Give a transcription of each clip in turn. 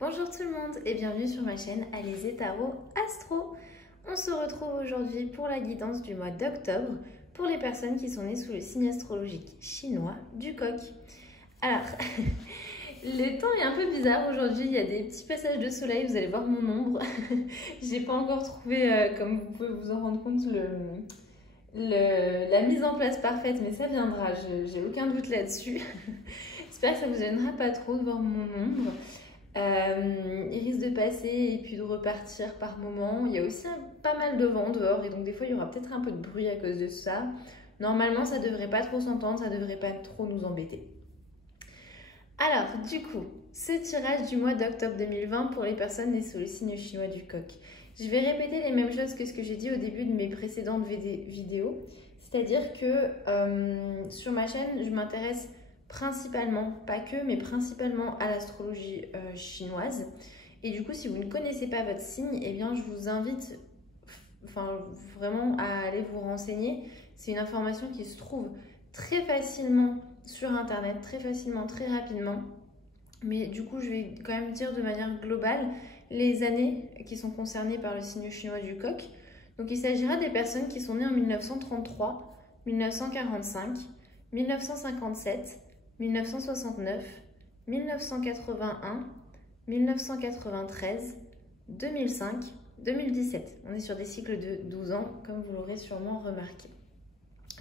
Bonjour tout le monde et bienvenue sur ma chaîne Alizé Tarot Astro. On se retrouve aujourd'hui pour la guidance du mois d'octobre pour les personnes qui sont nées sous le signe astrologique chinois du Coq. Alors, le temps est un peu bizarre aujourd'hui, il y a des petits passages de soleil, vous allez voir mon ombre. J'ai pas encore trouvé, comme vous pouvez vous en rendre compte, la mise en place parfaite, mais ça viendra, j'ai aucun doute là-dessus. J'espère que ça vous gênera pas trop de voir mon ombre. Il risque de passer et puis de repartir par moment. Il y a aussi pas mal de vent dehors et donc des fois il y aura peut-être un peu de bruit à cause de ça. Normalement ça devrait pas trop s'entendre, ça devrait pas trop nous embêter. Alors du coup, ce tirage du mois d'octobre 2020 pour les personnes nées sous le signe chinois du Coq. Je vais répéter les mêmes choses que ce que j'ai dit au début de mes précédentes vidéos. C'est-à-dire que sur ma chaîne, je m'intéresse principalement, pas que, mais principalement à l'astrologie chinoise. Et du coup, si vous ne connaissez pas votre signe, eh bien, je vous invite vraiment à aller vous renseigner. C'est une information qui se trouve très facilement sur Internet, très facilement, très rapidement. Mais du coup, je vais quand même dire de manière globale les années qui sont concernées par le signe chinois du Coq. Donc, il s'agira des personnes qui sont nées en 1933, 1945, 1957, 1969, 1981, 1993, 2005, 2017. On est sur des cycles de 12 ans, comme vous l'aurez sûrement remarqué.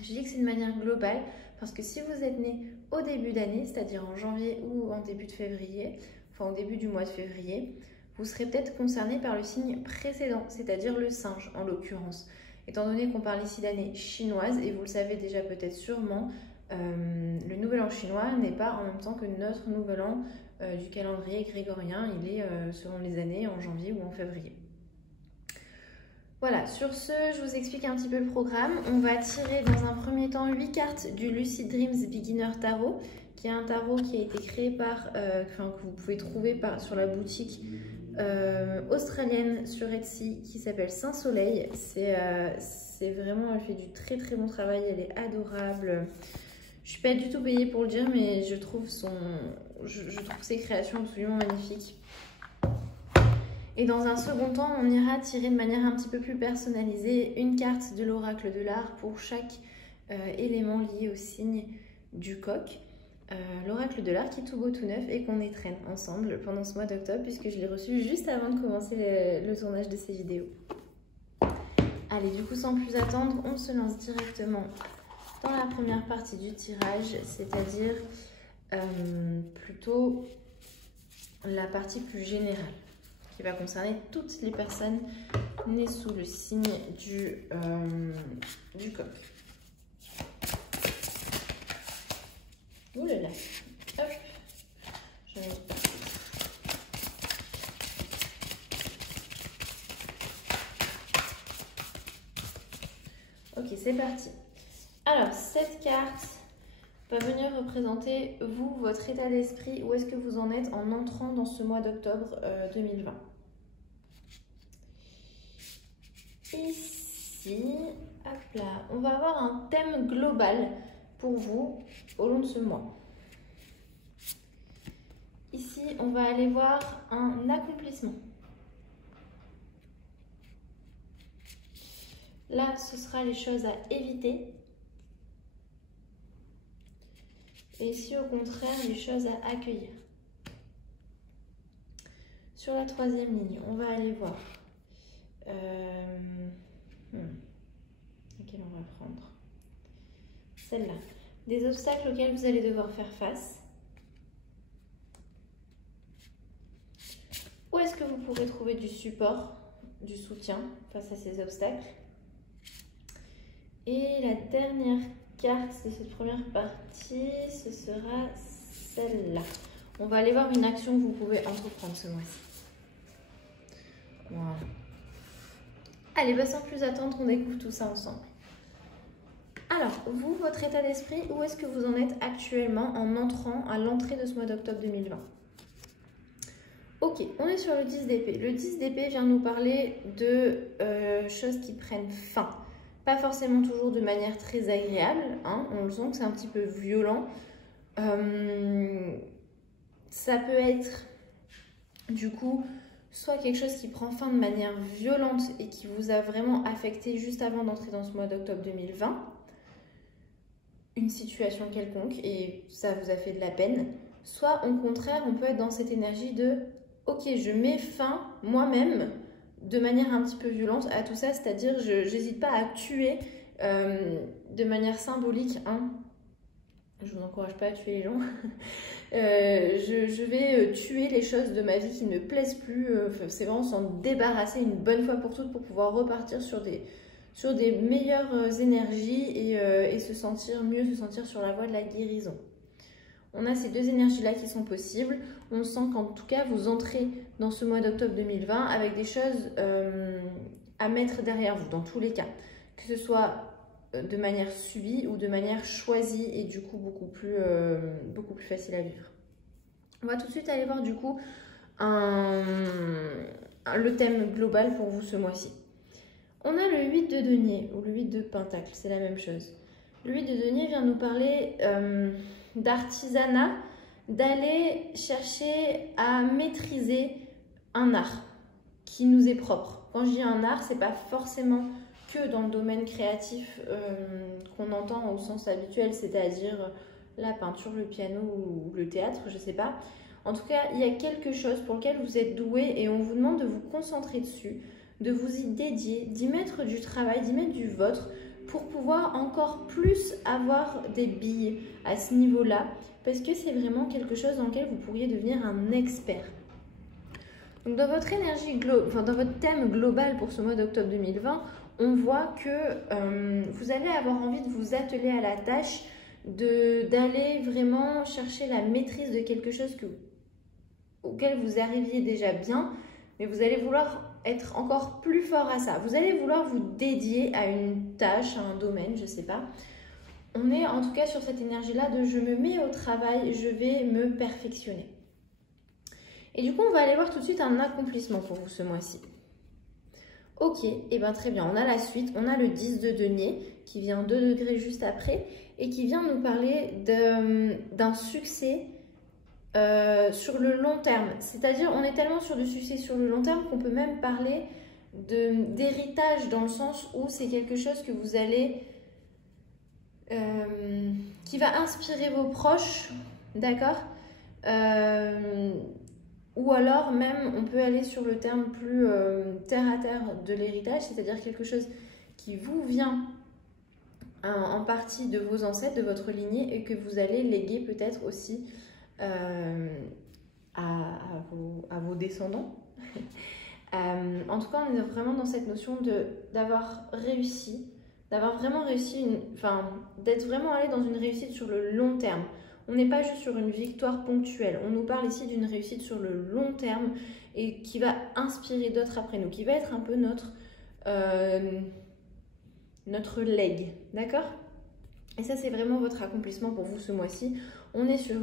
Je dis que c'est de manière globale parce que si vous êtes né au début d'année, c'est-à-dire en janvier ou en début de février, enfin au début du mois de février, vous serez peut-être concerné par le signe précédent, c'est-à-dire le singe en l'occurrence. Étant donné qu'on parle ici d'année chinoise, et vous le savez déjà peut-être sûrement, le nouvel an chinois n'est pas en même temps que notre nouvel an du calendrier grégorien, il est selon les années en janvier ou en février. Voilà, sur ce, je vous explique un petit peu le programme. On va tirer dans un premier temps 8 cartes du Lucid Dreams Beginner Tarot, qui est un tarot qui a été créé par, que vous pouvez trouver sur la boutique australienne sur Etsy qui s'appelle Saint Soleil. C'est vraiment, elle fait du très très bon travail, elle est adorable. Je suis pas du tout payée pour le dire, mais je trouve ses créations absolument magnifiques. Et dans un second temps, on ira tirer de manière un petit peu plus personnalisée une carte de l'oracle de l'art pour chaque élément lié au signe du Coq. L'oracle de l'art qui est tout beau tout neuf et qu'on étrenne ensemble pendant ce mois d'octobre puisque je l'ai reçu juste avant de commencer le tournage de ces vidéos. Allez, du coup, sans plus attendre, on se lance directement dans la première partie du tirage, c'est-à-dire plutôt la partie plus générale qui va concerner toutes les personnes nées sous le signe du Coq. Ouh là là, hop, ok, c'est parti. Alors, cette carte va venir représenter vous, votre état d'esprit, où est-ce que vous en êtes en entrant dans ce mois d'octobre 2020. Ici, hop là, on va avoir un thème global pour vous au long de ce mois. Ici, on va aller voir un accomplissement. Là, ce sera les choses à éviter. Et ici, au contraire, les choses à accueillir. Sur la troisième ligne, on va aller voir. Laquelle on va prendre? Celle-là. Des obstacles auxquels vous allez devoir faire face. Où est-ce que vous pourrez trouver du support, du soutien face à ces obstacles? Et la dernière carte de cette première partie, ce sera celle-là. On va aller voir une action que vous pouvez entreprendre ce mois-ci. Voilà. Allez, bah sans plus attendre, on découvre tout ça ensemble. Alors, vous, votre état d'esprit, où est-ce que vous en êtes actuellement en entrant à l'entrée de ce mois d'octobre 2020? Ok, on est sur le 10 d'épée. Le 10 d'épée vient nous parler de choses qui prennent fin. Pas forcément toujours de manière très agréable, hein, on le sent que c'est un petit peu violent. Ça peut être Du coup, soit quelque chose qui prend fin de manière violente et qui vous a vraiment affecté juste avant d'entrer dans ce mois d'octobre 2020, une situation quelconque et ça vous a fait de la peine, soit au contraire, on peut être dans cette énergie de « Ok, je mets fin moi-même de manière un petit peu violente à tout ça, c'est-à-dire je n'hésite pas à tuer de manière symbolique, hein, je ne vous encourage pas à tuer les gens, je vais tuer les choses de ma vie qui ne me plaisent plus, c'est vraiment s'en débarrasser une bonne fois pour toutes pour pouvoir repartir sur des meilleures énergies et se sentir mieux, se sentir sur la voie de la guérison. On a ces deux énergies-là qui sont possibles. On sent qu'en tout cas, vous entrez dans ce mois d'octobre 2020 avec des choses à mettre derrière vous, dans tous les cas. Que ce soit de manière subie ou de manière choisie et du coup beaucoup plus facile à vivre. On va tout de suite aller voir du coup le thème global pour vous ce mois-ci. On a le 8 de denier ou le 8 de pentacle, c'est la même chose. Le 8 de denier vient nous parler d'artisanat, d'aller chercher à maîtriser un art qui nous est propre. Quand je dis un art, c'est pas forcément que dans le domaine créatif qu'on entend au sens habituel, c'est-à-dire la peinture, le piano ou le théâtre, je sais pas. En tout cas, il y a quelque chose pour lequel vous êtes doué et on vous demande de vous concentrer dessus, de vous y dédier, d'y mettre du travail, d'y mettre du vôtre pour pouvoir encore plus avoir des billes à ce niveau-là parce que c'est vraiment quelque chose dans lequel vous pourriez devenir un expert. Donc dans votre énergie, dans votre thème global pour ce mois d'octobre 2020, on voit que vous allez avoir envie de vous atteler à la tâche, d'aller vraiment chercher la maîtrise de quelque chose auquel vous arriviez déjà bien, mais vous allez vouloir être encore plus fort à ça. Vous allez vouloir vous dédier à une tâche, à un domaine, je ne sais pas. On est en tout cas sur cette énergie-là de je me mets au travail, je vais me perfectionner. Et du coup, on va aller voir tout de suite un accomplissement pour vous ce mois-ci. Ok, et bien très bien, on a la suite, on a le 10 de denier qui vient 2 degrés juste après et qui vient nous parler d'un succès sur le long terme. C'est-à-dire, on est tellement sur du succès sur le long terme qu'on peut même parler d'héritage dans le sens où c'est quelque chose que vous allez... qui va inspirer vos proches, d'accord ou alors même, on peut aller sur le terme plus terre à terre de l'héritage, c'est-à-dire quelque chose qui vous vient en partie de vos ancêtres, de votre lignée, et que vous allez léguer peut-être aussi à vos descendants. En tout cas, on est vraiment dans cette notion d'avoir réussi, d'avoir vraiment réussi, d'être vraiment allé dans une réussite sur le long terme. On n'est pas juste sur une victoire ponctuelle. On nous parle ici d'une réussite sur le long terme et qui va inspirer d'autres après nous, qui va être un peu notre legs, d'accord? Et ça, c'est vraiment votre accomplissement pour vous ce mois-ci. On est sur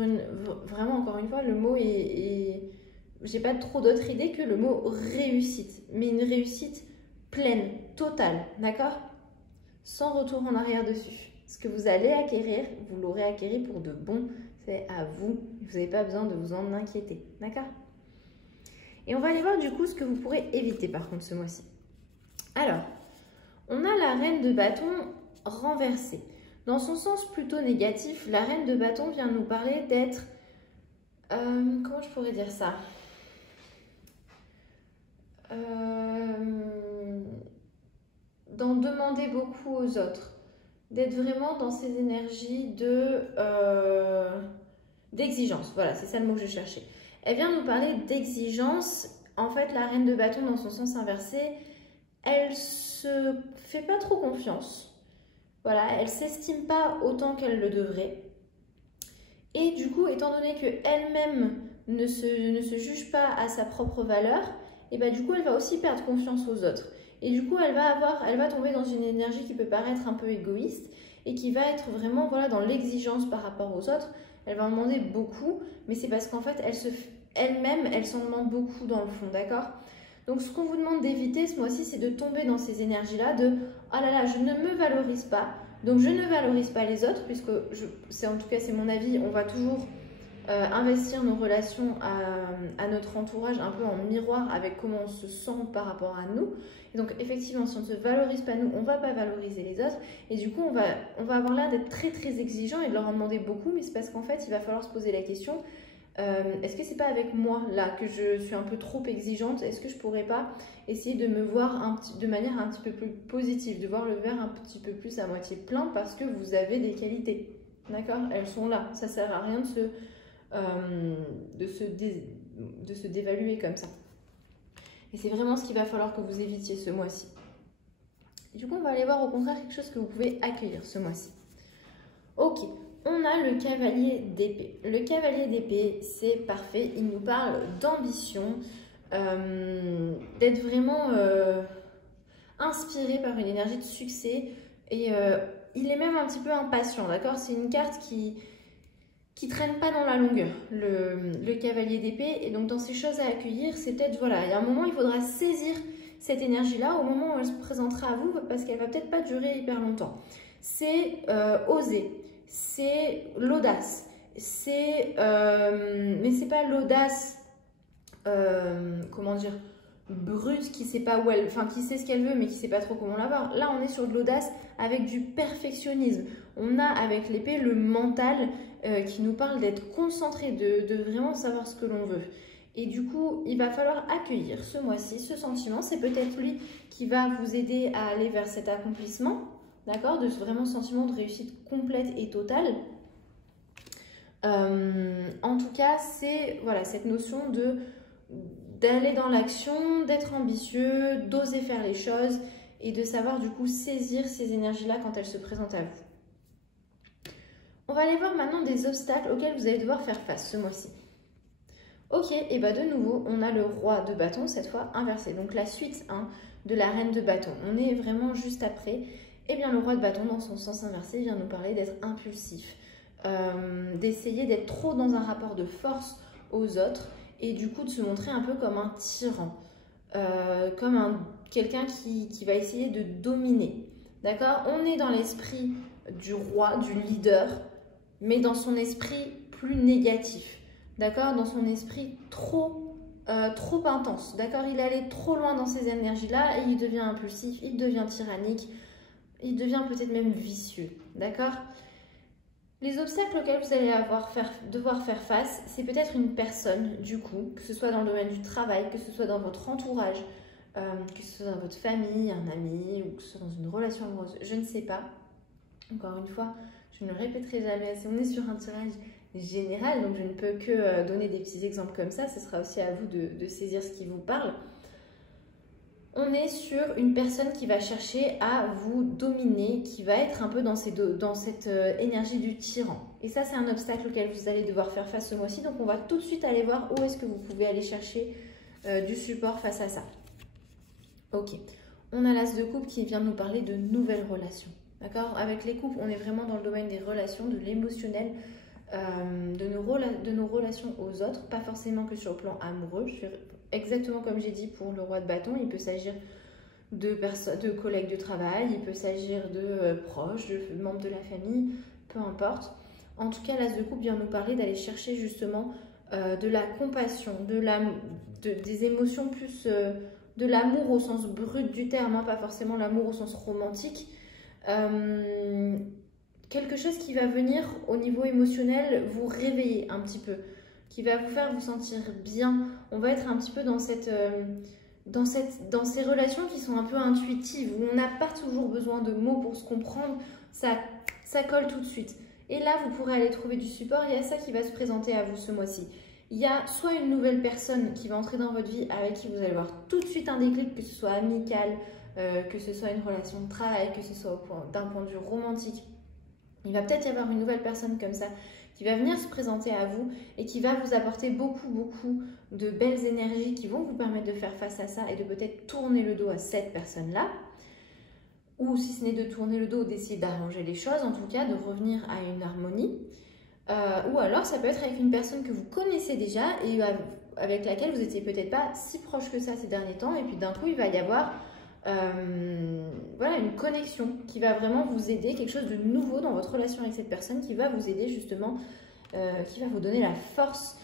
vraiment, encore une fois, le mot j'ai pas trop d'autres idées que le mot réussite, mais une réussite pleine, totale, d'accord? Sans retour en arrière dessus. Ce que vous allez acquérir, vous l'aurez acquéri pour de bon, c'est à vous. Vous n'avez pas besoin de vous en inquiéter, d'accord? Et on va aller voir du coup ce que vous pourrez éviter par contre ce mois-ci. Alors, on a la reine de bâton renversée. Dans son sens plutôt négatif, la reine de bâton vient nous parler d'être... comment je pourrais dire ça? D'en demander beaucoup aux autres. D'être vraiment dans ces énergies d'exigence. Voilà, c'est ça le mot que je cherchais. Elle vient nous parler d'exigence. En fait, la reine de bâton, dans son sens inversé, elle se fait pas trop confiance. Voilà, elle s'estime pas autant qu'elle le devrait. Et du coup, étant donné qu'elle-même ne se juge pas à sa propre valeur, et bah, du coup, elle va aussi perdre confiance aux autres. Et du coup, elle va tomber dans une énergie qui peut paraître un peu égoïste et qui va être vraiment dans l'exigence par rapport aux autres. Elle va en demander beaucoup, mais c'est parce qu'en fait, elle-même, elle s'en demande beaucoup dans le fond, d'accord? Donc, ce qu'on vous demande d'éviter ce mois-ci, c'est de tomber dans ces énergies-là de « Oh là là, je ne me valorise pas, donc je ne valorise pas les autres », puisque, en tout cas, c'est mon avis, on va toujours investir nos relations à notre entourage un peu en miroir avec comment on se sent par rapport à nous. Et donc effectivement, si on ne se valorise pas nous, on ne va pas valoriser les autres. Et du coup, on va avoir l'air d'être très très exigeant et de leur en demander beaucoup. Mais c'est parce qu'en fait, il va falloir se poser la question, est-ce que c'est pas avec moi là que je suis un peu trop exigeante? Est-ce que je pourrais pas essayer de me voir de manière un petit peu plus positive, de voir le verre un petit peu plus à moitié plein parce que vous avez des qualités, d'accord? Elles sont là, ça sert à rien de se dévaluer comme ça. Et c'est vraiment ce qu'il va falloir que vous évitiez ce mois-ci. Du coup, on va aller voir au contraire quelque chose que vous pouvez accueillir ce mois-ci. Ok. On a le cavalier d'épée. Le cavalier d'épée, c'est parfait. Il nous parle d'ambition, d'être vraiment inspiré par une énergie de succès. Et il est même un petit peu impatient, d'accord? C'est une carte qui traîne pas dans la longueur, le cavalier d'épée. Et donc, dans ces choses à accueillir, c'est peut-être, voilà, il y a un moment, il faudra saisir cette énergie-là au moment où elle se présentera à vous, parce qu'elle va peut-être pas durer hyper longtemps. C'est oser. C'est l'audace, mais c'est pas l'audace, comment dire, brute qui sait pas où elle, enfin qui sait ce qu'elle veut mais qui sait pas trop comment l'avoir. Là, on est sur de l'audace avec du perfectionnisme. On a avec l'épée le mental qui nous parle d'être concentré, de vraiment savoir ce que l'on veut. Et du coup, il va falloir accueillir ce mois-ci ce sentiment. C'est peut-être lui qui va vous aider à aller vers cet accomplissement. D'accord, de ce vraiment sentiment de réussite complète et totale. En tout cas, c'est voilà, cette notion d'aller dans l'action, d'être ambitieux, d'oser faire les choses et de savoir du coup saisir ces énergies-là quand elles se présentent à vous. On va aller voir maintenant des obstacles auxquels vous allez devoir faire face ce mois-ci. Ok, et bah de nouveau, on a le roi de bâton, cette fois inversé. Donc la suite de la reine de bâton. On est vraiment juste après. Eh bien, le roi de bâton, dans son sens inversé, vient nous parler d'être impulsif, d'essayer d'être trop dans un rapport de force aux autres et du coup de se montrer un peu comme un tyran, comme quelqu'un qui va essayer de dominer. D'accord? On est dans l'esprit du roi, du leader, mais dans son esprit plus négatif. D'accord? Dans son esprit trop intense. D'accord? Il allait trop loin dans ces énergies-là et il devient impulsif, il devient tyrannique. Il devient peut-être même vicieux, d'accord? Les obstacles auxquels vous allez devoir faire face, c'est peut-être une personne, du coup, que ce soit dans le domaine du travail, que ce soit dans votre entourage, que ce soit dans votre famille, un ami, ou que ce soit dans une relation amoureuse, je ne sais pas. Encore une fois, je ne le répéterai jamais assez. On est sur un tirage général, donc je ne peux que donner des petits exemples comme ça. Ce sera aussi à vous de saisir ce qui vous parle. On est sur une personne qui va chercher à vous dominer, qui va être un peu dans cette énergie du tyran. Et ça, c'est un obstacle auquel vous allez devoir faire face ce mois-ci. Donc, on va tout de suite aller voir où est-ce que vous pouvez aller chercher du support face à ça. Ok. On a l'as de coupe qui vient nous parler de nouvelles relations. D'accord? Avec les couples, on est vraiment dans le domaine des relations, de l'émotionnel, de nos relations aux autres, pas forcément que sur le plan amoureux. Exactement comme j'ai dit pour le roi de bâton, il peut s'agir de collègues de travail, il peut s'agir de proches, de membres de la famille, peu importe. En tout cas, l'as de coupe vient nous parler d'aller chercher justement de la compassion, des émotions plus de l'amour au sens brut du terme, hein, pas forcément l'amour au sens romantique. Quelque chose qui va venir au niveau émotionnel vous réveiller un petit peu, qui va vous faire vous sentir bien. On va être un petit peu dans ces relations qui sont un peu intuitives, où on n'a pas toujours besoin de mots pour se comprendre, ça colle tout de suite. Et là, vous pourrez aller trouver du support, il y a ça qui va se présenter à vous ce mois-ci. Il y a soit une nouvelle personne qui va entrer dans votre vie avec qui vous allez avoir tout de suite un déclic, que ce soit amical, que ce soit une relation de travail, que ce soit d'un point de vue romantique. Il va peut-être y avoir une nouvelle personne comme ça qui va venir se présenter à vous et qui va vous apporter beaucoup de belles énergies qui vont vous permettre de faire face à ça et de peut-être tourner le dos à cette personne-là. Ou si ce n'est de tourner le dos, d'essayer d'arranger les choses, en tout cas de revenir à une harmonie. Ou alors ça peut être avec une personne que vous connaissez déjà et avec laquelle vous n'étiez peut-être pas si proche que ça ces derniers temps. Et puis d'un coup, il va y avoir voilà, une connexion qui va vraiment vous aider, quelque chose de nouveau dans votre relation avec cette personne qui va vous aider justement qui va vous donner la force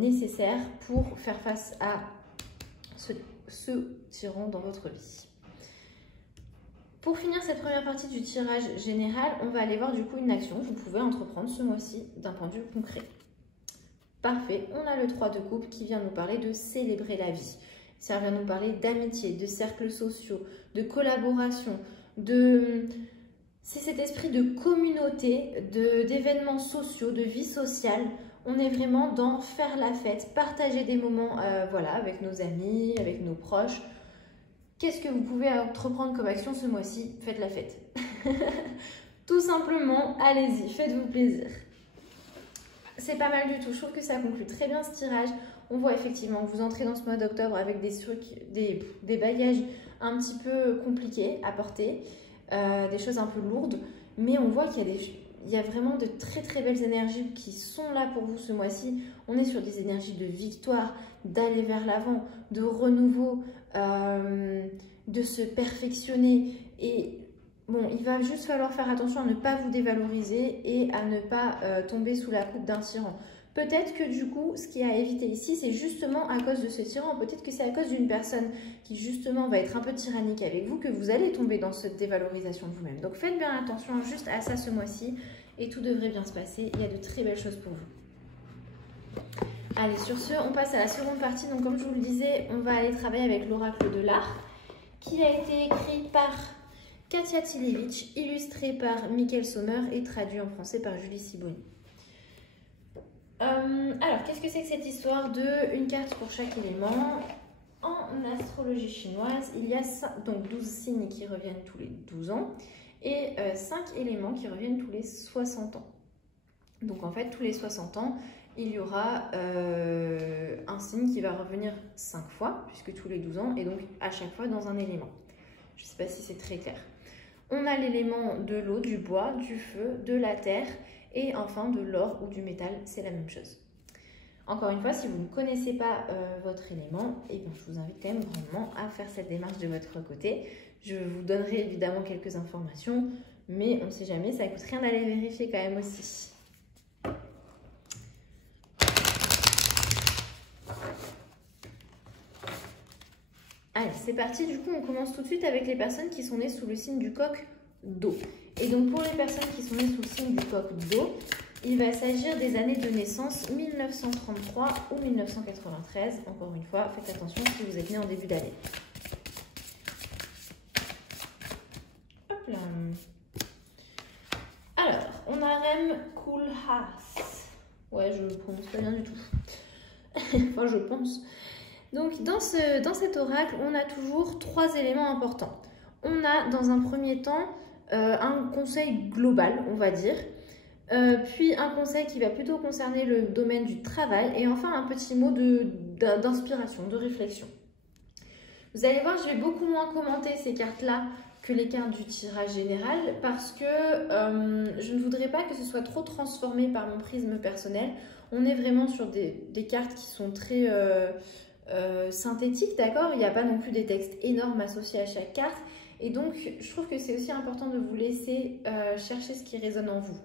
nécessaire pour faire face à ce tyran dans votre vie. Pour finir cette première partie du tirage général, on va aller voir du coup une action que vous pouvez entreprendre ce mois-ci d'un point de vue concret. Parfait, on a le 3 de coupe qui vient nous parler de célébrer la vie. Ça vient nous parler d'amitié, de cercles sociaux, de collaboration, c'est cet esprit de communauté, d'événements sociaux, de vie sociale. On est vraiment dans faire la fête, partager des moments voilà, avec nos amis, avec nos proches. Qu'est-ce que vous pouvez entreprendre comme action ce mois-ci? Faites la fête. Tout simplement, allez-y, faites-vous plaisir. C'est pas mal du tout, je trouve que ça conclut très bien ce tirage. On voit effectivement que vous entrez dans ce mois d'octobre avec des trucs, des bagages un petit peu compliqués à porter, des choses un peu lourdes, mais on voit qu'il y a vraiment de très très belles énergies qui sont là pour vous ce mois-ci. On est sur des énergies de victoire, d'aller vers l'avant, de renouveau, de se perfectionner. Et bon, il va juste falloir faire attention à ne pas vous dévaloriser et à ne pas tomber sous la coupe d'un tyran. Peut-être que du coup, ce qui est à éviter ici, c'est justement à cause de ce tyran, peut-être que c'est à cause d'une personne qui justement va être un peu tyrannique avec vous, que vous allez tomber dans cette dévalorisation de vous-même. Donc faites bien attention juste à ça ce mois-ci et tout devrait bien se passer. Il y a de très belles choses pour vous. Allez, sur ce, on passe à la seconde partie. Donc comme je vous le disais, on va aller travailler avec l'oracle de l'art, qui a été écrit par Katia Tilevich, illustré par Mickaël Sommer et traduit en français par Julie Siboni. Alors, qu'est-ce que c'est que cette histoire de une carte pour chaque élément? En astrologie chinoise, il y a donc 12 signes qui reviennent tous les 12 ans et 5 éléments qui reviennent tous les 60 ans. Donc en fait, tous les 60 ans, il y aura un signe qui va revenir 5 fois, puisque tous les 12 ans, et donc à chaque fois dans un élément. Je ne sais pas si c'est très clair. On a l'élément de l'eau, du bois, du feu, de la terre, et enfin de l'or ou du métal, c'est la même chose. Encore une fois, si vous ne connaissez pas votre élément, eh bien, je vous invite quand même grandement à faire cette démarche de votre côté. Je vous donnerai évidemment quelques informations, mais on ne sait jamais, ça ne coûte rien d'aller vérifier quand même aussi. Allez, c'est parti. Du coup, on commence tout de suite avec les personnes qui sont nées sous le signe du coq d'eau. Et donc, pour les personnes qui sont nées sous le signe du coq d'eau, il va s'agir des années de naissance 1933 ou 1993. Encore une fois, faites attention si vous êtes né en début d'année. Hop là. Alors, on a Rem Koolhaas. Ouais, je ne prononce pas bien du tout. Enfin, je pense. Donc, dans cet oracle, on a toujours 3 éléments importants. On a, dans un premier temps, un conseil global, on va dire. Puis un conseil qui va plutôt concerner le domaine du travail. Et enfin, un petit mot d'inspiration, de réflexion. Vous allez voir, je vais beaucoup moins commenter ces cartes-là que les cartes du tirage général parce que je ne voudrais pas que ce soit trop transformé par mon prisme personnel. On est vraiment sur des cartes qui sont très synthétiques, d'accord? Il n'y a pas non plus des textes énormes associés à chaque carte. Et donc, je trouve que c'est aussi important de vous laisser chercher ce qui résonne en vous.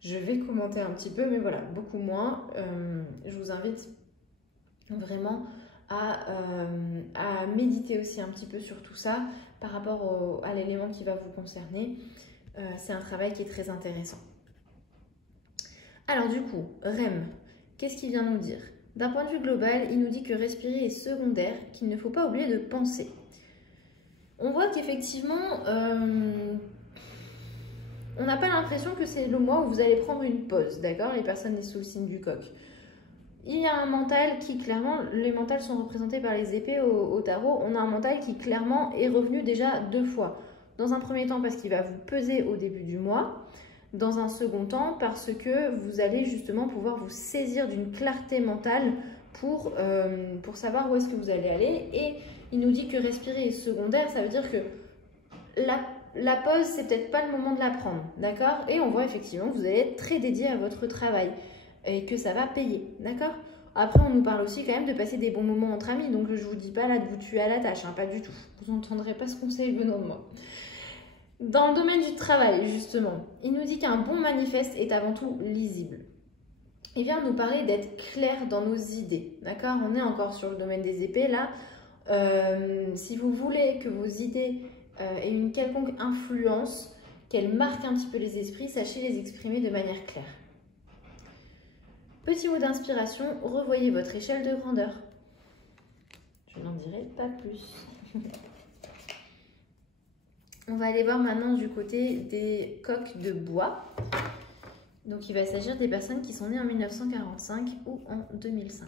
Je vais commenter un petit peu, mais voilà, beaucoup moins. Je vous invite vraiment à méditer aussi un petit peu sur tout ça par rapport à l'élément qui va vous concerner. C'est un travail qui est très intéressant. Alors du coup, Rem, qu'est-ce qu'il vient nous dire? D'un point de vue global, il nous dit que respirer est secondaire, qu'il ne faut pas oublier de penser. On voit qu'effectivement, on n'a pas l'impression que c'est le mois où vous allez prendre une pause, d'accord? Les personnes nées sous le signe du coq. Il y a un mental qui clairement, les mentales sont représentés par les épées au tarot, on a un mental qui clairement est revenu déjà 2 fois. Dans un premier temps parce qu'il va vous peser au début du mois, dans un second temps parce que vous allez justement pouvoir vous saisir d'une clarté mentale pour savoir où est-ce que vous allez aller. Et il nous dit que respirer est secondaire, ça veut dire que la pause, c'est peut-être pas le moment de la prendre, d'accord? Et on voit effectivement que vous allez être très dédié à votre travail et que ça va payer, d'accord? Après, on nous parle aussi quand même de passer des bons moments entre amis, donc je vous dis pas là de vous tuer à la tâche, hein, pas du tout. Vous n'entendrez pas ce conseil venant de moi. Dans le domaine du travail, justement, il nous dit qu'un bon manifeste est avant tout lisible. il vient nous parler d'être clair dans nos idées. D'accord? On est encore sur le domaine des épées là. Si vous voulez que vos idées aient une quelconque influence, qu'elles marquent un petit peu les esprits, sachez les exprimer de manière claire. Petit mot d'inspiration, revoyez votre échelle de grandeur. Je n'en dirai pas plus. On va aller voir maintenant du côté des coqs de bois. Donc il va s'agir des personnes qui sont nées en 1945 ou en 2005.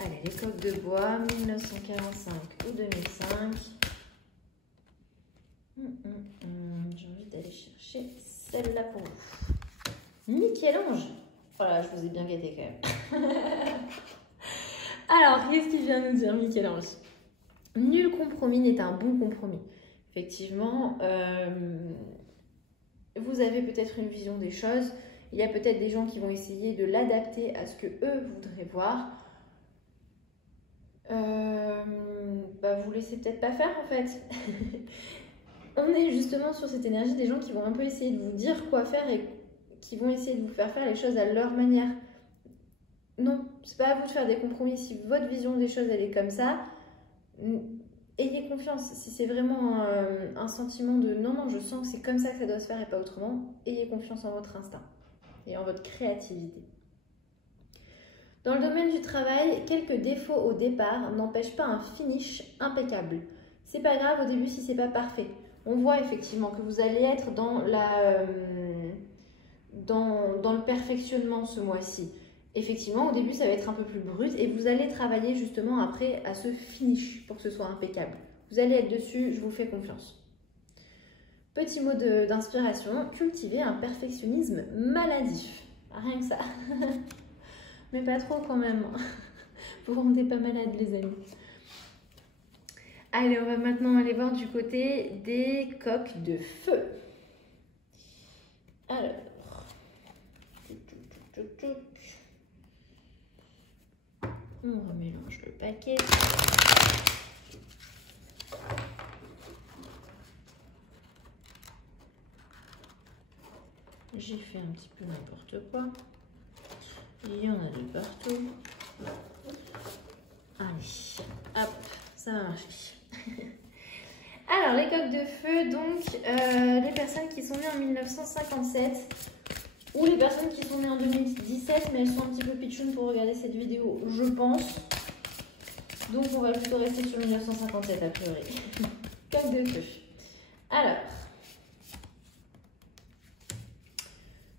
Allez, les coqs de bois, 1945 ou 2005. J'ai envie d'aller chercher celle-là pour vous. Michel-Ange. Voilà, je vous ai bien gâté quand même. Alors, qu'est-ce qu'il vient nous dire, Michel-Ange? Nul compromis n'est un bon compromis. Effectivement, vous avez peut-être une vision des choses. Il y a peut-être des gens qui vont essayer de l'adapter à ce que eux voudraient voir. Vous laissez peut-être pas faire en fait. On est justement sur cette énergie des gens qui vont un peu essayer de vous dire quoi faire et qui vont essayer de vous faire faire les choses à leur manière. Non, c'est pas à vous de faire des compromis. Si votre vision des choses elle est comme ça, ayez confiance. Si c'est vraiment un sentiment de non, je sens que c'est comme ça que ça doit se faire et pas autrement, ayez confiance en votre instinct et en votre créativité. Dans le domaine du travail, quelques défauts au départ n'empêchent pas un finish impeccable. C'est pas grave au début si c'est pas parfait. On voit effectivement que vous allez être dans le perfectionnement ce mois-ci. Effectivement, au début, ça va être un peu plus brut et vous allez travailler justement après à ce finish pour que ce soit impeccable. Vous allez être dessus, je vous fais confiance. Petit mot d'inspiration, cultivez un perfectionnisme maladif. Rien que ça. Mais pas trop quand même. Vous ne rendez pas malade les amis. Allez, on va maintenant aller voir du côté des coqs de feu. Alors. On remélange le paquet. J'ai fait un petit peu n'importe quoi. Il y en a de partout. Allez, hop, ça va marcher. Alors, les coqs de feu, donc, les personnes qui sont nées en 1957 ou les personnes qui sont nées en 2017, mais elles sont un petit peu pitchounes pour regarder cette vidéo, je pense. Donc, on va plutôt rester sur 1957 a priori. Coqs de feu. Alors,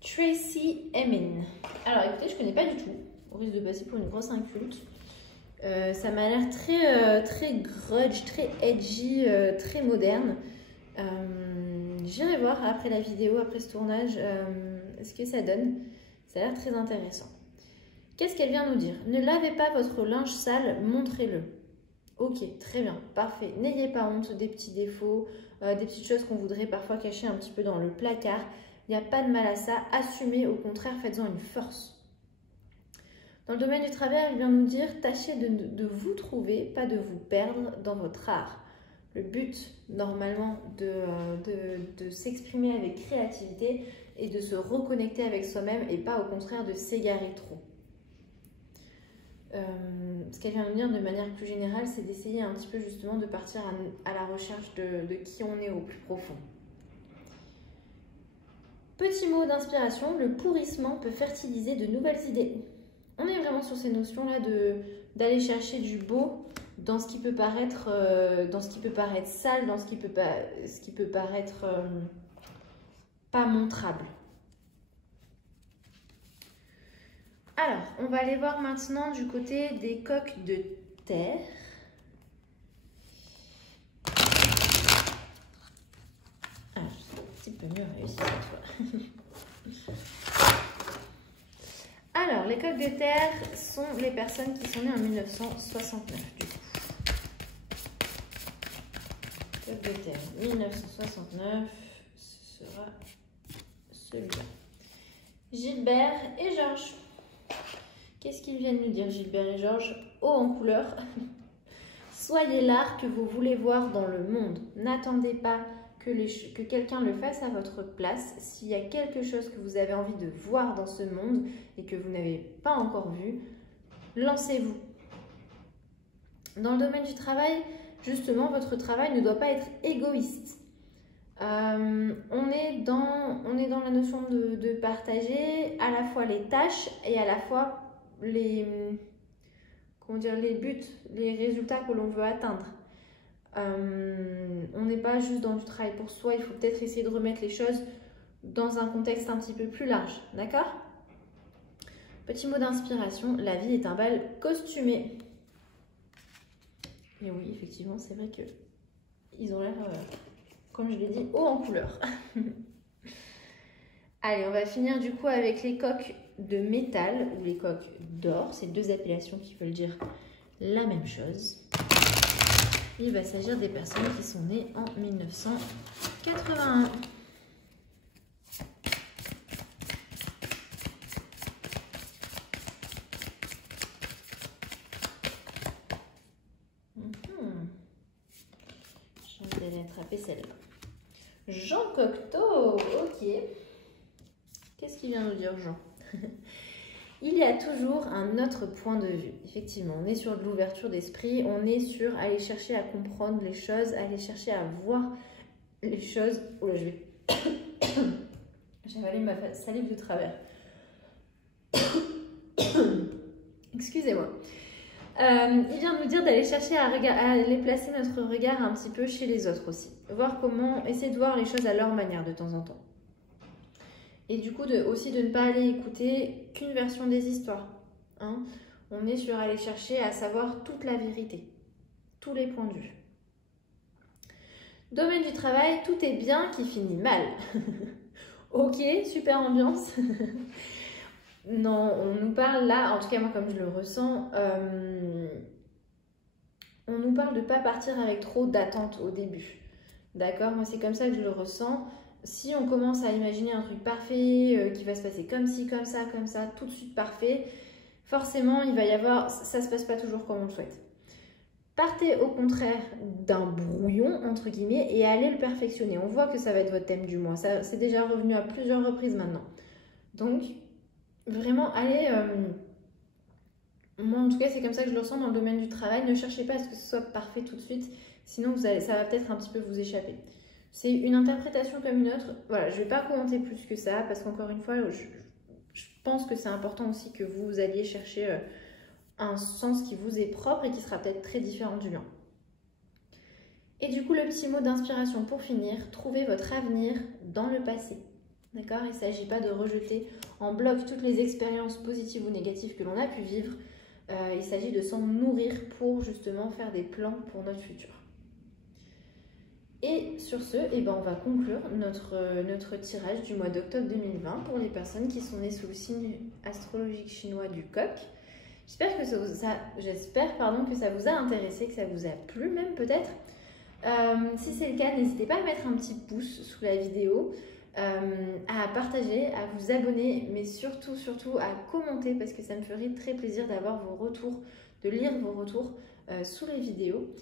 Tracy Emin. Alors écoutez, je ne connais pas du tout, au risque de passer pour une grosse inculte. Ça m'a l'air très grudge, très edgy, très moderne. J'irai voir après la vidéo, après ce tournage, ce que ça donne. Ça a l'air très intéressant. Qu'est-ce qu'elle vient nous dire? Ne lavez pas votre linge sale, montrez-le. Ok, très bien, parfait. N'ayez pas honte des petits défauts, des petites choses qu'on voudrait parfois cacher un petit peu dans le placard. Il n'y a pas de mal à ça, assumez, au contraire, faites-en une force. Dans le domaine du travail, elle vient nous dire, tâchez de vous trouver, pas de vous perdre dans votre art. Le but, normalement, de s'exprimer avec créativité et de se reconnecter avec soi-même et pas au contraire de s'égarer trop. Ce qu'elle vient nous dire de manière plus générale, c'est d'essayer un petit peu justement de partir à la recherche de qui on est au plus profond. Petit mot d'inspiration, le pourrissement peut fertiliser de nouvelles idées. On est vraiment sur ces notions-là d'aller chercher du beau dans ce qui peut paraître, sale, dans ce qui peut paraître pas montrable. Alors, on va aller voir maintenant du côté des coqs de terre. Un peu mieux réussi cette fois. Alors, les coqs de terre sont les personnes qui sont nées en 1969 du coup. Coqs de terre 1969, ce sera celui-là. Gilbert et Georges. Qu'est-ce qu'ils viennent nous dire, Gilbert et Georges? haut en couleur. Soyez l'art que vous voulez voir dans le monde. N'attendez pas que quelqu'un le fasse à votre place. S'il y a quelque chose que vous avez envie de voir dans ce monde et que vous n'avez pas encore vu, lancez-vous. Dans le domaine du travail, justement, votre travail ne doit pas être égoïste. On est dans la notion de partager à la fois les tâches et à la fois les buts, les résultats que l'on veut atteindre. On n'est pas juste dans du travail pour soi, il faut peut-être essayer de remettre les choses dans un contexte un petit peu plus large, d'accord? Petit mot d'inspiration, la vie est un bal costumé. Et oui, effectivement, c'est vrai que ils ont l'air, comme je l'ai dit, haut en couleur. Allez, on va finir du coup avec les coques de métal ou les coques d'or. C'est deux appellations qui veulent dire la même chose. Il va s'agir des personnes qui sont nées en 1981. Je vais attraper celle-là. Jean Cocteau, ok. Qu'est-ce qu'il vient nous dire, Jean? Il y a toujours un autre point de vue. Effectivement, on est sur de l'ouverture d'esprit, on est sur aller chercher à comprendre les choses, aller chercher à voir les choses. Oh là, je vais... J'ai avalé ma salive de travers. Excusez-moi. Il vient nous dire d'aller chercher à aller placer notre regard un petit peu chez les autres aussi. Voir comment, essayer de voir les choses à leur manière de temps en temps. Et du coup, aussi de ne pas aller écouter qu'une version des histoires. Hein. On est sur aller chercher à savoir toute la vérité, tous les points de vue. Domaine du travail, tout est bien qui finit mal. Ok, super ambiance. Non, on nous parle là, en tout cas moi comme je le ressens, on nous parle de ne pas partir avec trop d'attentes au début. D'accord? Moi c'est comme ça que je le ressens. Si on commence à imaginer un truc parfait, qui va se passer comme ci, comme ça, tout de suite parfait, forcément il va y avoir, ça se passe pas toujours comme on le souhaite. Partez au contraire d'un brouillon, entre guillemets, et allez le perfectionner. On voit que ça va être votre thème du mois. Ça, c'est déjà revenu à plusieurs reprises maintenant. Donc, vraiment, allez... moi, en tout cas, c'est comme ça que je le ressens dans le domaine du travail. Ne cherchez pas à ce que ce soit parfait tout de suite. Sinon, ça va peut-être un petit peu vous échapper. C'est une interprétation comme une autre. Voilà, je ne vais pas commenter plus que ça, parce qu'encore une fois, je pense que c'est important aussi que vous alliez chercher... un sens qui vous est propre et qui sera peut-être très différent du mien. Et du coup, le petit mot d'inspiration pour finir, trouvez votre avenir dans le passé. D'accord? Il ne s'agit pas de rejeter en bloc toutes les expériences positives ou négatives que l'on a pu vivre. Il s'agit de s'en nourrir pour justement faire des plans pour notre futur. Et sur ce, eh ben, on va conclure notre tirage du mois d'octobre 2020 pour les personnes qui sont nées sous le signe astrologique chinois du coq. J'espère que ça vous a intéressé, que ça vous a plu même peut-être. Si c'est le cas, n'hésitez pas à mettre un petit pouce sous la vidéo, à partager, à vous abonner, mais surtout à commenter parce que ça me ferait très plaisir d'avoir vos retours, de lire vos retours sous les vidéos.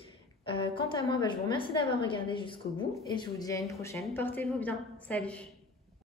Quant à moi, je vous remercie d'avoir regardé jusqu'au bout et je vous dis à une prochaine. Portez-vous bien. Salut!